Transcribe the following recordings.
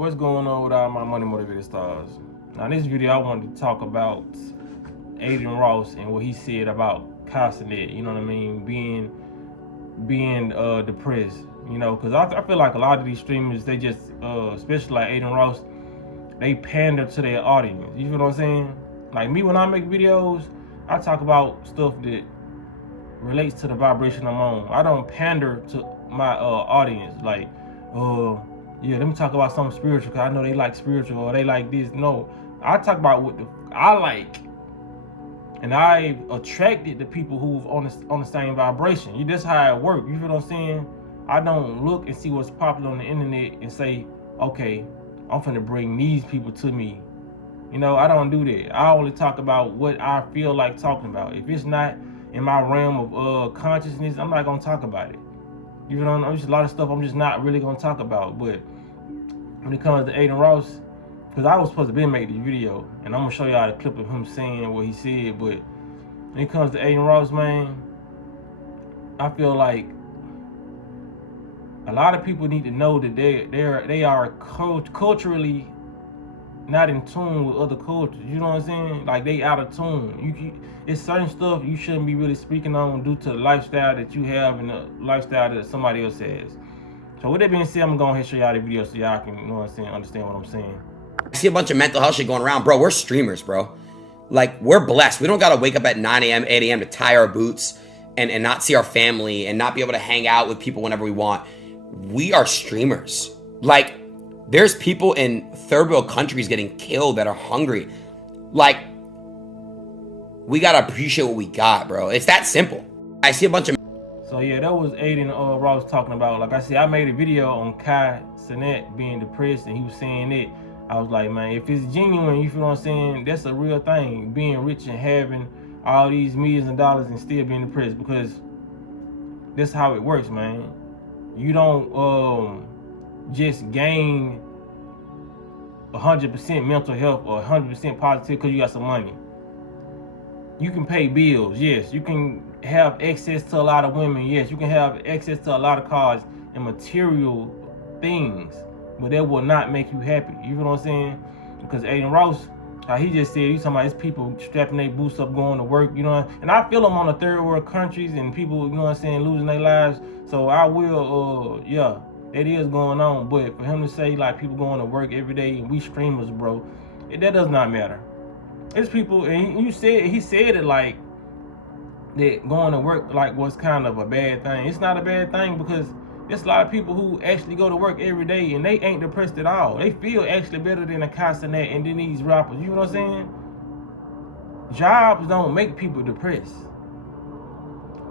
what's going on with all my money motivated stars? Now in this video I wanted to talk about Adin Ross and what he said about Cenat, you know what I mean, being depressed, you know, because I feel like a lot of these streamers, they just especially like Adin Ross, they pander to their audience. You feel what I'm saying? Like me, when I make videos, I talk about stuff that relates to the vibration I'm on. I don't pander to my audience like, yeah, let me talk about something spiritual because I know they like spiritual or they like this. No, I talk about what I like, and I attracted the people who's on the same vibration. That's how it works. You feel what I'm saying? I don't look and see what's popular on the internet and say, okay, I'm finna bring these people to me. You know, I don't do that. I only talk about what I feel like talking about. If it's not in my realm of consciousness, I'm not gonna talk about it. You know, there's just a lot of stuff I'm just not really gonna talk about. But when it comes to Adin Ross, because I was supposed to be make the video, and I'm gonna show y'all the clip of him saying what he said. But when it comes to Adin Ross, man, I feel like a lot of people need to know that they are culturally not in tune with other cultures. You know what I'm saying? Like they out of tune. It's certain stuff you shouldn't be really speaking on due to the lifestyle that you have and the lifestyle that somebody else has. So with that being said, I'm gonna go ahead and show y'all the video so y'all can, you know what I'm saying, understand what I'm saying. I see a bunch of mental health shit going around, bro. We're streamers, bro. Like, we're blessed. We don't gotta wake up at 9 a.m., 8 a.m. to tie our boots and not see our family and not be able to hang out with people whenever we want. We are streamers. Like, there's people in third world countries getting killed that are hungry. Like, we gotta appreciate what we got, bro. It's that simple. I see a bunch of... So yeah, that was Adin Ross talking about. Like I said, I made a video on Cenat being depressed, and he was saying it. I was like, man, if it's genuine, you feel what I'm saying, that's a real thing. Being rich and having all these millions of dollars and still being depressed, because that's how it works, man. You don't just gain 100% mental health or 100% positive because you got some money. You can pay bills, yes. You can have access to a lot of women, yes. You can have access to a lot of cars and material things, but that will not make you happy. You know what I'm saying? Because Adin Ross, how he just said, he's talking about his people strapping their boots up, going to work, you know. And I feel them on the third world countries and people, you know what I'm saying, losing their lives. So I will, yeah, that is going on. But for him to say like people going to work every day and we streamers, bro, that does not matter. It's people, and he said it like that going to work like was kind of a bad thing. It's not a bad thing because there's a lot of people who actually go to work every day and they ain't depressed at all. They feel actually better than a Cenat and then these rappers. You know what I'm saying? Jobs don't make people depressed.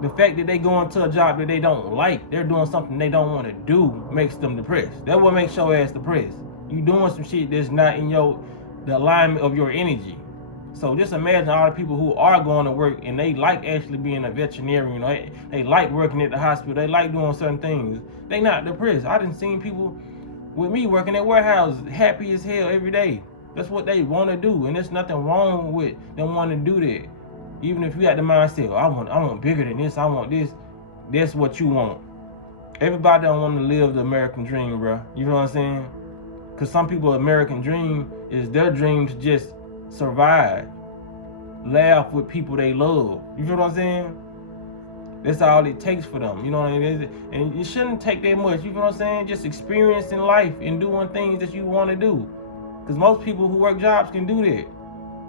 The fact that they go into a job that they don't like, they're doing something they don't want to do, makes them depressed. That's what makes your ass depressed. You doing some shit that's not in the alignment of your energy. So just imagine all the people who are going to work and they like actually being a veterinarian, you know, they like working at the hospital, they like doing certain things. They not depressed. I done seen people with me working at warehouses happy as hell every day. That's what they want to do, and there's nothing wrong with them wanting to do that. Even if you got the mindset, I want bigger than this, I want this. That's what you want. Everybody don't want to live the American dream, bro. You know what I'm saying? Because some people, American dream is their dream to just survive, laugh with people they love. You feel what I'm saying? That's all it takes for them. You know what I mean? And it shouldn't take that much. You feel what I'm saying? Just experiencing life and doing things that you want to do. Because most people who work jobs can do that.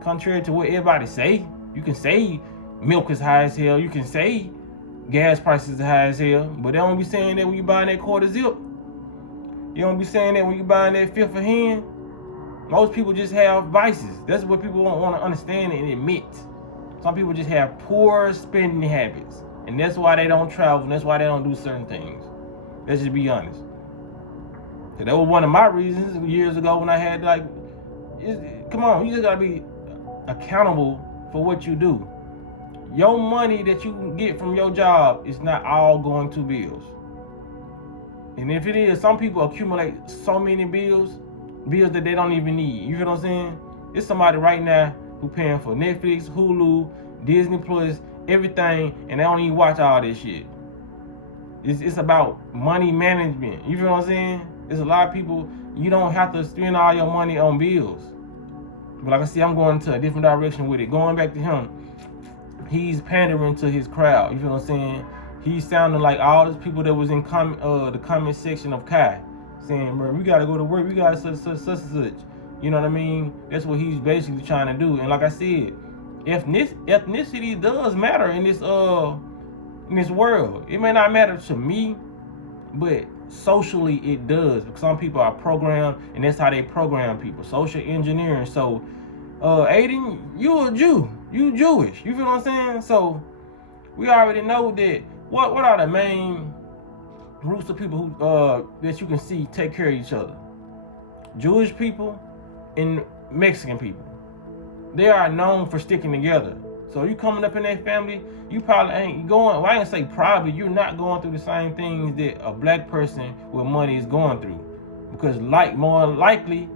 Contrary to what everybody say. You can say milk is high as hell. You can say gas prices are high as hell. But they don't be saying that when you buying that quarter zip. You don't be saying that when you buying that fifth of hand. Most people just have vices. That's what people want to understand and admit. Some people just have poor spending habits. And that's why they don't travel. And that's why they don't do certain things. Let's just be honest. So that was one of my reasons years ago when I had like, come on, you just got to be accountable for what you do. Your money that you get from your job is not all going to bills. And if it is, some people accumulate so many bills that they don't even need. You feel what I'm saying? It's somebody right now who paying for Netflix, Hulu, Disney Plus, everything, and they don't even watch all this shit. It's about money management. You feel what I'm saying? There's a lot of people you don't have to spend all your money on bills. But like I said, I'm going into a different direction with it. Going back to him, he's pandering to his crowd. You feel what I'm saying? He's sounding like all those people that was in the comment section of Kai, saying, "Bro, we gotta go to work. We got such and such." You know what I mean? That's what he's basically trying to do. And like I said, ethnicity does matter in this world. It may not matter to me, but socially it does, because some people are programmed, and that's how they program people. Social engineering. So Adin, you a Jew, you Jewish, you feel what I'm saying? So we already know that what are the main groups of people who that you can see take care of each other? Jewish people and Mexican people. They are known for sticking together. So you coming up in that family, you probably ain't going, well, I ain't say probably, you're not going through the same things that a black person with money is going through. Because more likely,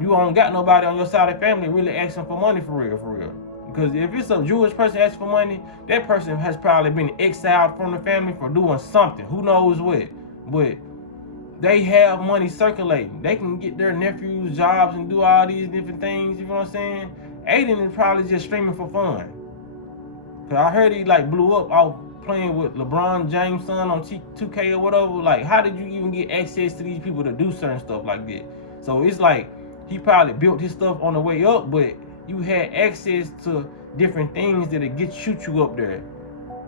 you don't got nobody on your side of the family really asking for money for real. Because if it's a Jewish person asking for money, that person has probably been exiled from the family for doing something, who knows what. But they have money circulating. They can get their nephews jobs and do all these different things, you know what I'm saying? Adin is probably just streaming for fun. Cause I heard he like blew up off playing with LeBron James' son on 2K or whatever. Like, how did you even get access to these people to do certain stuff like that? So it's like he probably built his stuff on the way up, but you had access to different things that'll shoot you up there.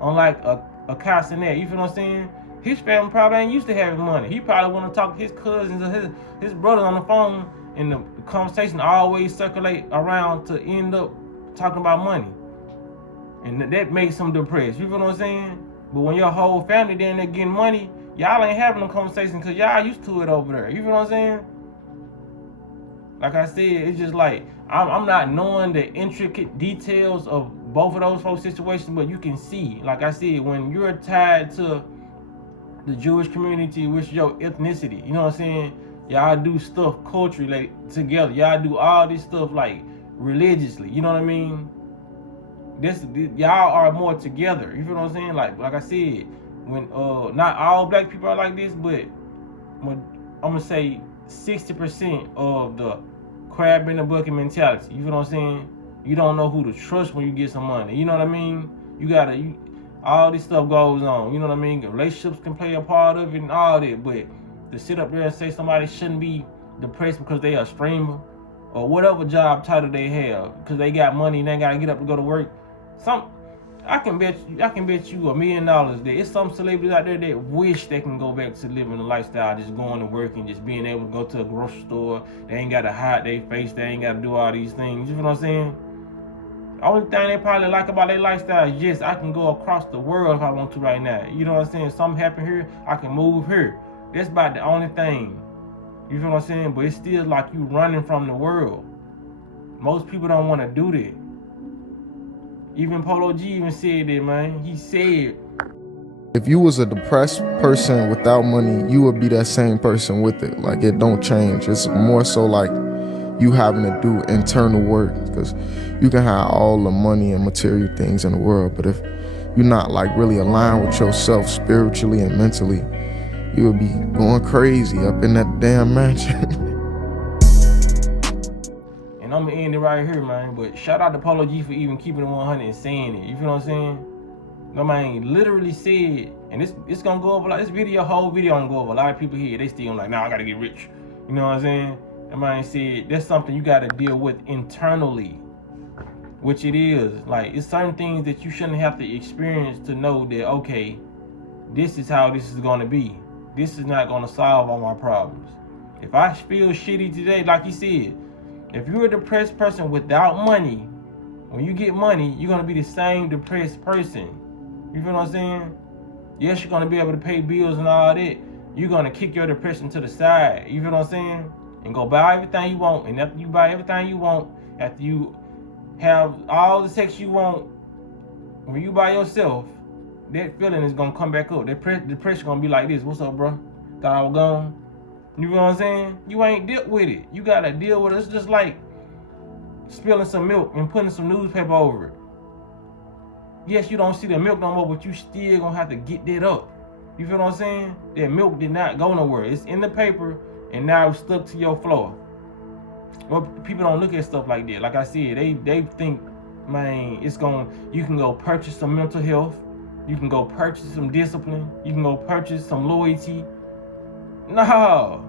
Unlike a Cenat, you feel what I'm saying? His family probably ain't used to having money. He probably want to talk to his cousins or his brothers on the phone, and the conversation always circulate around to end up talking about money. And that makes him depressed. You feel what I'm saying? But when your whole family then they're getting money, y'all ain't having them conversations because y'all used to it over there. You feel what I'm saying? Like I said, it's just like, I'm not knowing the intricate details of both of those folks' situations, but you can see, like I said, when you're tied to the Jewish community with your ethnicity, you know what I'm saying? Y'all do stuff culturally together. Y'all do all this stuff like religiously. You know what I mean? Y'all are more together. You feel what I'm saying? Like I said, when not all black people are like this, but when, I'm gonna say 60% of the crab in the bucket mentality. You feel what I'm saying? You don't know who to trust when you get some money. You know what I mean? All this stuff goes on. You know what I mean? Relationships can play a part of it and all that, but to sit up there and say somebody shouldn't be depressed because they are a streamer or whatever job title they have because they got money and they gotta get up to go to work. I can bet you $1 million that it's some celebrities out there that wish they can go back to living a lifestyle, just going to work and just being able to go to a grocery store. They ain't gotta hide their face. They ain't gotta do all these things. You know what I'm saying? The only thing they probably like about their lifestyle is, yes, I can go across the world if I want to right now. You know what I'm saying? Something happen here, I can move here. That's about the only thing. You feel what I'm saying? But it's still like you running from the world. Most people don't want to do that. Even Polo G even said that, man. He said, if you was a depressed person without money, you would be that same person with it. Like, it don't change. It's more so like you having to do internal work, because you can have all the money and material things in the world, but if you're not like really aligned with yourself spiritually and mentally, you would be going crazy up in that damn mansion. and I'm gonna end it right here, man. But shout out to Polo G for even keeping it 100 and saying it. You feel what I'm saying? No man literally said, and it's gonna go over like this whole video gonna go over. A lot of people here, they still like, nah, I gotta get rich. You know what I'm saying? That man said that's something you gotta deal with internally, which it is. Like, it's certain things that you shouldn't have to experience to know that, okay, this is how this is gonna be. This is not gonna solve all my problems. If I feel shitty today, like you said, if you're a depressed person without money, when you get money, you're gonna be the same depressed person. You feel what I'm saying? Yes, you're gonna be able to pay bills and all that. You're gonna kick your depression to the side. You feel what I'm saying? And go buy everything you want. And after you buy everything you want, after you have all the sex you want, when you by yourself, that feeling is gonna come back up. That depression gonna be like this. What's up, bro? Thought I was gone. You know what I'm saying? You ain't dealt with it. You gotta deal with it. It's just like spilling some milk and putting some newspaper over it. Yes, you don't see the milk no more, but you still gonna have to get that up. You feel what I'm saying? That milk did not go nowhere. It's in the paper, and now it's stuck to your floor. Well, people don't look at stuff like that. Like I said, they think, man, you can go purchase some mental health, you can go purchase some discipline, you can go purchase some loyalty. No,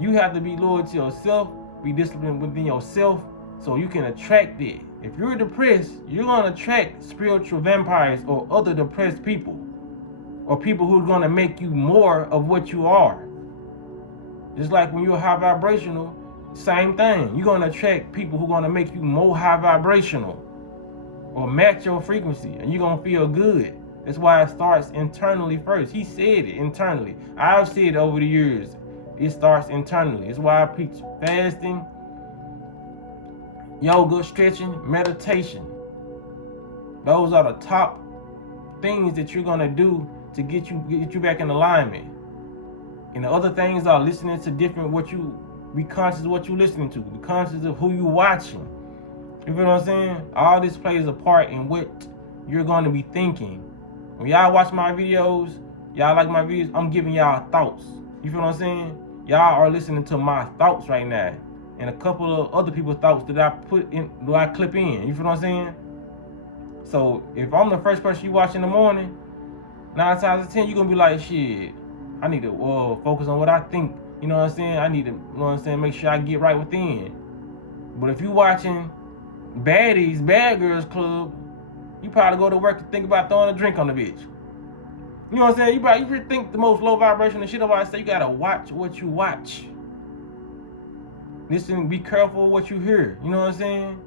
you have to be loyal to yourself, be disciplined within yourself, so you can attract it. If you're depressed, you're gonna attract spiritual vampires or other depressed people, or people who are gonna make you more of what you are. Just like when you're high vibrational, same thing. You're gonna attract people who are gonna make you more high vibrational or match your frequency, and you're gonna feel good. That's why it starts internally first. He said it internally. I've said it over the years. It starts internally. It's why I preach fasting, yoga, stretching, meditation. Those are the top things that you're gonna do to get you back in alignment. And the other things are listening to be conscious of what you're listening to, be conscious of who you're watching. You feel what I'm saying? All this plays a part in what you're going to be thinking. When y'all watch my videos, y'all like my videos, I'm giving y'all thoughts. You feel what I'm saying? Y'all are listening to my thoughts right now, and a couple of other people's thoughts that I clip in. You feel what I'm saying? So if I'm the first person you watch in the morning, 9 times out of 10, you're going to be like, shit, I need to focus on what I think. You know what I'm saying? I need to, you know what I'm saying, make sure I get right within. But if you watching Baddies, Bad Girls Club, you probably go to work to think about throwing a drink on the bitch. You know what I'm saying? You think the most low vibrational shit about it. So you gotta watch what you watch. Listen, be careful what you hear. You know what I'm saying?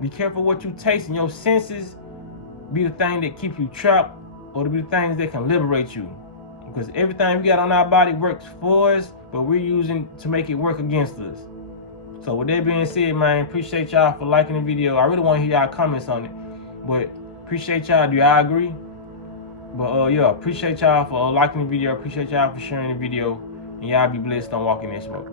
Be careful what you taste, and your senses be the thing that keep you trapped, or to be the things that can liberate you. Because everything we got on our body works for us, but we're using to make it work against us. So with that being said, man, appreciate y'all for liking the video. I really want to hear y'all comments on it, but appreciate y'all. Do y'all agree? But yeah, appreciate y'all for liking the video. Appreciate y'all for sharing the video, and y'all be blessed on walking that smoke.